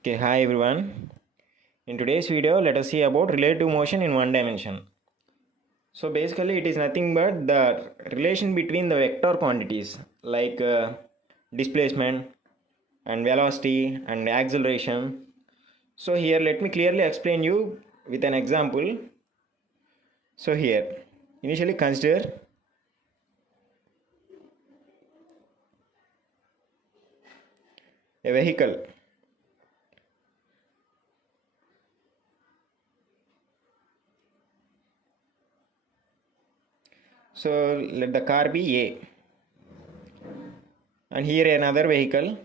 Okay, hi everyone. In today's video, let us see about relative motion in one dimension. So basically, it is nothing but the relation between the vector quantities like displacement and velocity and acceleration. So here, let me clearly explain you with an example. So here, initially consider a vehicle. So let the car be A, and here another vehicle.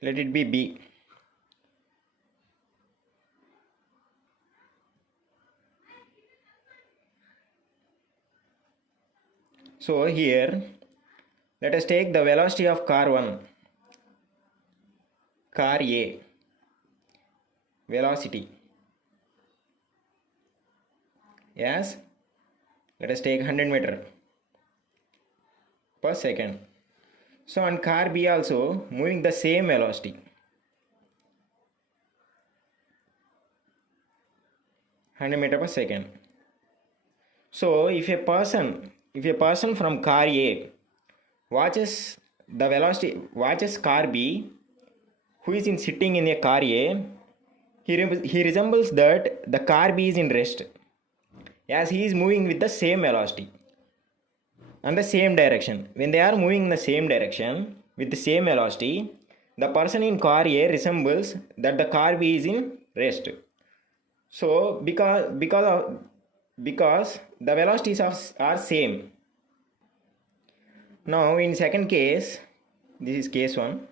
Let it be B. So here, let us take the velocity of car 1, car A, velocity. Yes, let us take 100 meter per second. So on car B also moving the same velocity, 100 meter per second. So if a person from car A watches the velocity, watches car B, who is in sitting in a car A, he resembles that the car B is in rest, as he is moving with the same velocity and the same direction. When they are moving in the same direction with the same velocity, the person in car A resembles that the car B is in rest. So because the velocities are same. Now in second case, this is case 1,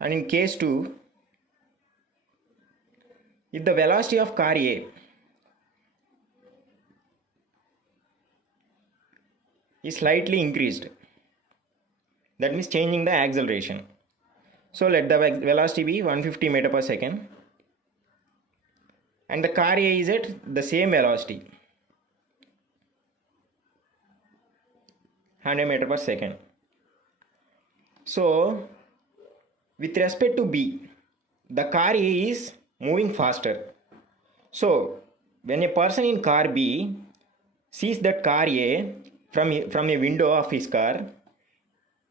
and in case 2, if the velocity of car A is slightly increased, that means changing the acceleration. So let the velocity be 150 meter per second, and the car A is at the same velocity, 100 meter per second. So with respect to B, the car A is moving faster. So when a person in car B sees that car A from a window of his car,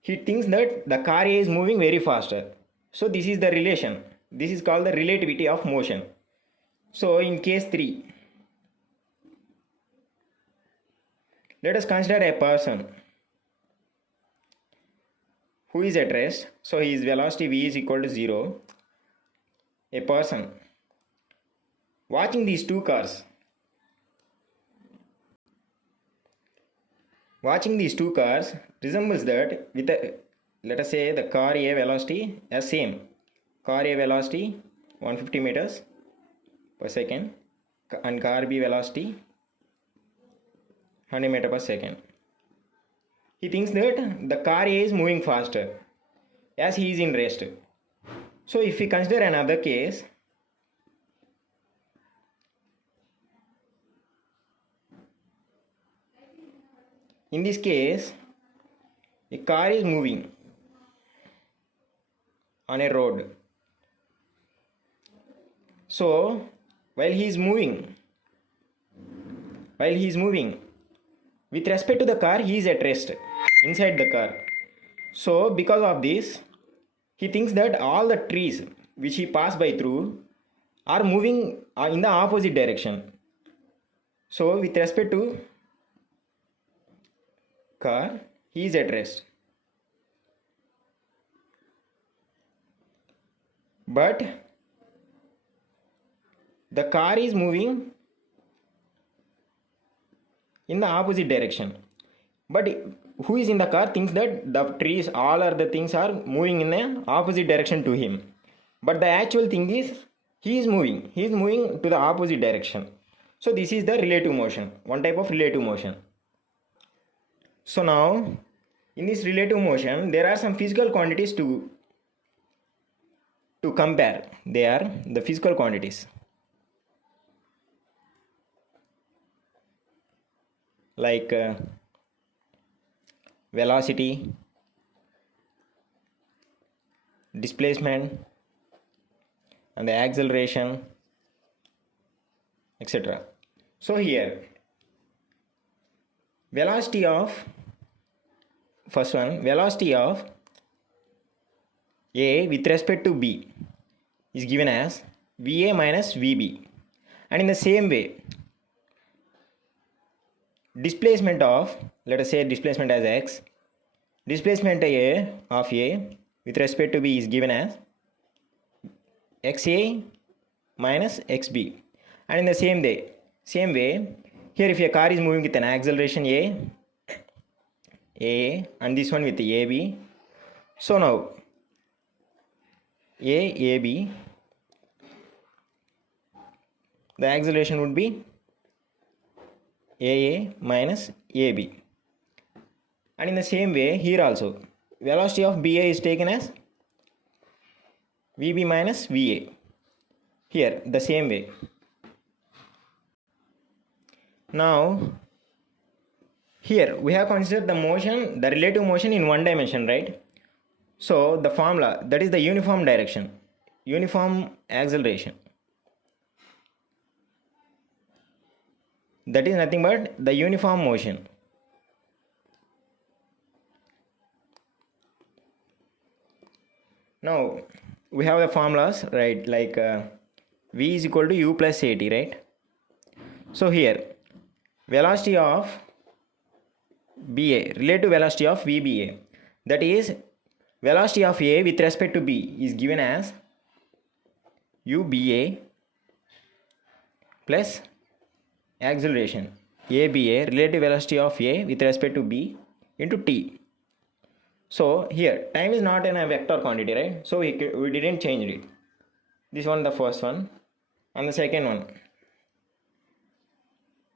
he thinks that the car A is moving very faster. So this is the relation. This is called the relativity of motion. So in case 3, let us consider a person who is at rest. So his velocity v is equal to 0. A person watching these two cars, resembles that with a, let us say the car A velocity as same. Car A velocity 150 meters per second and car B velocity 100 meter per second. He thinks that the car A is moving faster as he is in rest. So if we consider another case, in this case a car is moving on a road. So while he is moving with respect to the car, he is at rest inside the car. So because of this, he thinks that all the trees which he passed by through are moving in the opposite direction. So with respect to car, he is at rest. But the car is moving in the opposite direction. But who is in the car thinks that the trees, all other things are moving in the opposite direction to him. But the actual thing is he is moving to the opposite direction. So this is the relative motion, one type of relative motion. So now in this relative motion, there are some physical quantities to compare. They are the physical quantities like velocity, displacement, and the acceleration, etc. So here, velocity of A with respect to B is given as VA minus VB, and in the same way, displacement of, let us say displacement as x, displacement of A with respect to B is given as XA minus XB, and in the same way, here if a car is moving with an acceleration A, and this one with the AB, so now AB, the acceleration would be AA minus AB, and in the same way here also velocity of BA is taken as VB minus VA, here the same way. Now here we have considered the relative motion in one dimension, right? So the formula, that is the uniform direction, uniform acceleration, that is nothing but the uniform motion. Now we have the formulas, right? Like V is equal to U plus AT, right? So here velocity of BA, relative velocity of VBA, that is velocity of A with respect to B is given as UBA plus acceleration ABA, relative velocity of A with respect to B, into T. So here time is not in a vector quantity, right? So we didn't change it. This one, the first one, and the second one,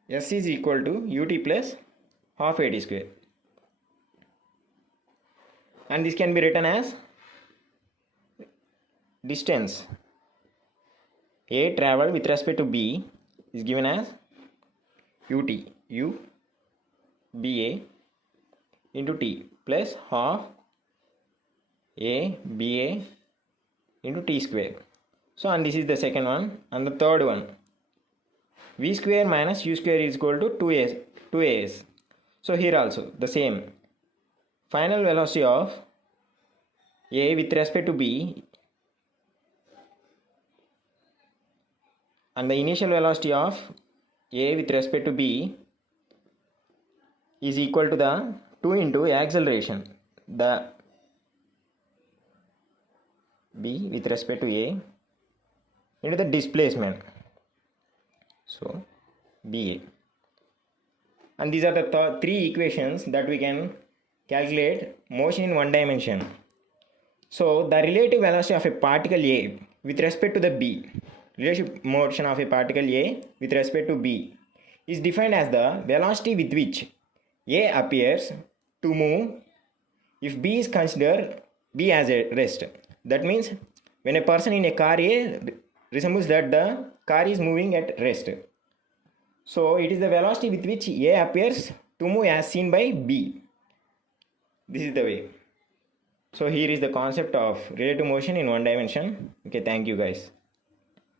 S is equal to UT plus half AT square, and this can be written as distance A traveled with respect to B is given as UT, U BA into T plus half A BA into T square. So, and this is the second one, and the third one, V square minus U square is equal to 2AS. So here also the same, final velocity of A with respect to B and the initial velocity of A with respect to B is equal to the 2 into acceleration, the B with respect to A into the displacement, so BA. And these are the three equations that we can calculate motion in one dimension. So the relative velocity of a particle A with respect to the B, relative motion of a particle A with respect to B, is defined as the velocity with which A appears to move if B is considered B as a rest. That means when a person in a car A resembles that the car is moving at rest. So it is the velocity with which A appears to move as seen by B. This is the way. So here is the concept of relative motion in one dimension. Okay, thank you guys.